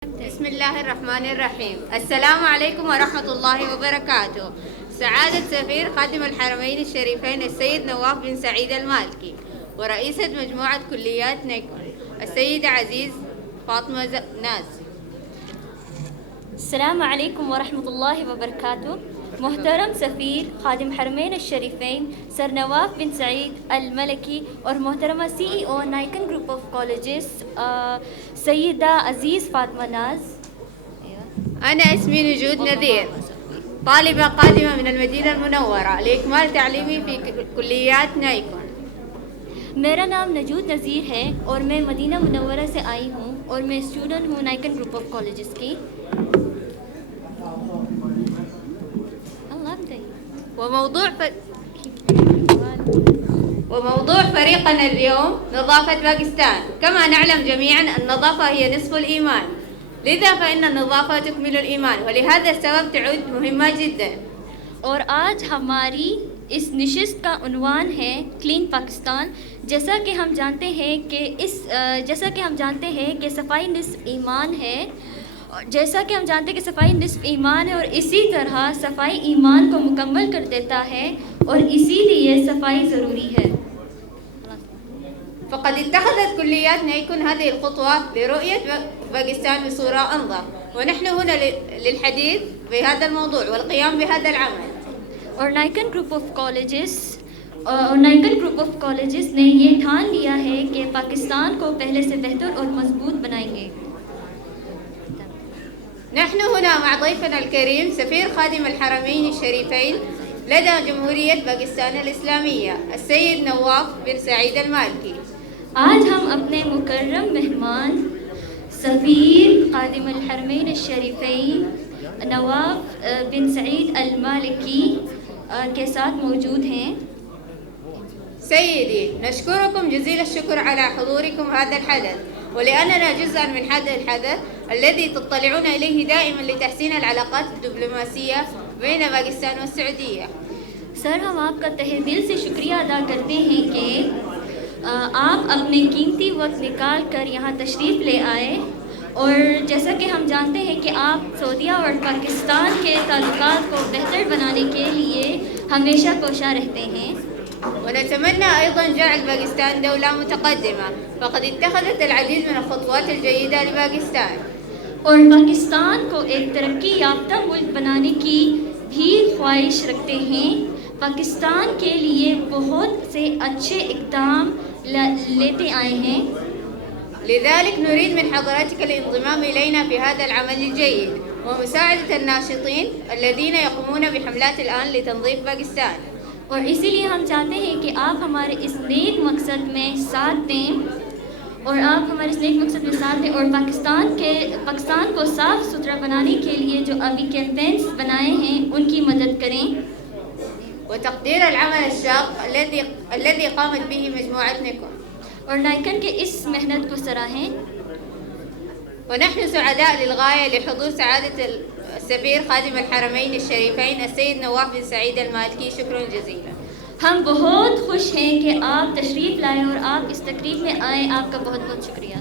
بسم الله الرحمن الرحيم. السلام عليكم ورحمة الله وبركاته. سعادة سفير خادم الحرمين الشريفين السيد نواف بن سعيد المالكي ورئيسة مجموعة كليات نيكون السيدة عزيز فاطمة ناز. السلام علیکم ورحمۃ اللہ وبرکاتہ. محترم سفیر خادم حرمین الشریفین سر نواف بن سعید الملکی اور محترمہ سی ای او نائکن گروپ آف کالجز سیدہ عزیز فاطمہ ناز. أنا اسمي نجود نذير، طالبة قادمة من المدينة المنورة لإكمال تعليمي في كليات نايكون. میرا نام نجود نذیر ہے اور میں مدینہ منورہ سے آئی ہوں اور میں اسٹوڈنٹ ہوں نائکن گروپ آف کالجز کی. وموضوع فريقنا اليوم نظافة باكستان. كما نعلم جميعا النظافة هي نصف الإيمان، لذا فإن النظافة تكمل الإيمان، ولهذا السبب تعد مهمة جدا. اور آج ہماری اس نشست کا عنوان ہے کلین پاکستان. جیسا کہ ہم جانتے ہیں کہ صفائی نصف ایمان ہے. اور اسی طرح صفائی ایمان کو مکمل کر دیتا ہے اور اسی لیے صفائی ضروری ہے. فقد اتخذت كليات نيكون هذه الخطوات لرؤية باكستان بصورة أنظف، ونحن هنا للحديث بهذا الموضوع والقيام بهذا العمل. اور نائکن گروپ آف کالجز نے یہ ٹھان لیا ہے کہ پاکستان کو پہلے سے بہتر اور مضبوط بنائیں گے. نحن هنا مع ضيفنا الكريم سفير خادم الحرمين الشريفين لدى جمهورية باكستان الإسلامية السيد نواف بن سعيد المالكي. آج ہم اپنے مکرم مہمان سفیر خادم الحرمین الشریفین نواف بن سعید المالکی کے ساتھ موجود ہیں. سيدي، نشكركم جزيل الشكر على حضوركم هذا الحدث، ولأننا جزءا من هذا الحدث الذي تطلعون إليه دائما لتحسين العلاقات الدبلوماسية بين باكستان والسعودية. سر، ہم آپ کا تہہ دل سے شکریہ ادا کرتے ہیں کہ آپ اپنے قیمتی وقت نکال کر یہاں تشریف لے آئے، اور جیسا کہ ہم جانتے ہیں کہ آپ سعودیہ اور پاکستان کے تعلقات کو بہتر بنانے کے لیے ہمیشہ کوشاں رہتے ہیں. ونتمنى أيضا جعل باكستان دولة متقدمة، فقد اتخذت العديد من الخطوات الجيدة لباكستان. اور پاکستان کو ایک ترقی یافتہ ملک بنانے کی بھی خواہش رکھتے ہیں. پاکستان کے لیے بہت سے اچھے اقدام لیتے آئے ہیں. لذلك نريد من حضرتك الانضمام إلينا في هذا العمل الجيد ومساعدة الناشطين الذين يقومون بحملات الآن لتنظيف باكستان. اور اسی لیے ہم چاہتے ہیں کہ آپ ہمارے اس نیک مقصد میں ساتھ دیں اور پاکستان کو صاف ستھرا بنانے کے لیے جو ابھی کیمپینز بنائے ہیں ان کی مدد کریں. وتقدير العمل الشاق الذي قامت به مجموعة نيكون. اور نائکن کے اس محنت کو سراہیں. ونحن سعداء للغاية لحضور سعادة السفير خادم الحرمين الشريفين السيد نواف بن سعيد المالكي. شكرا جزيلا. ہم بہت خوش ہیں کہ آپ تشریف لائے اور آپ اس تقریب میں آئے. آپ کا بہت بہت شکریہ.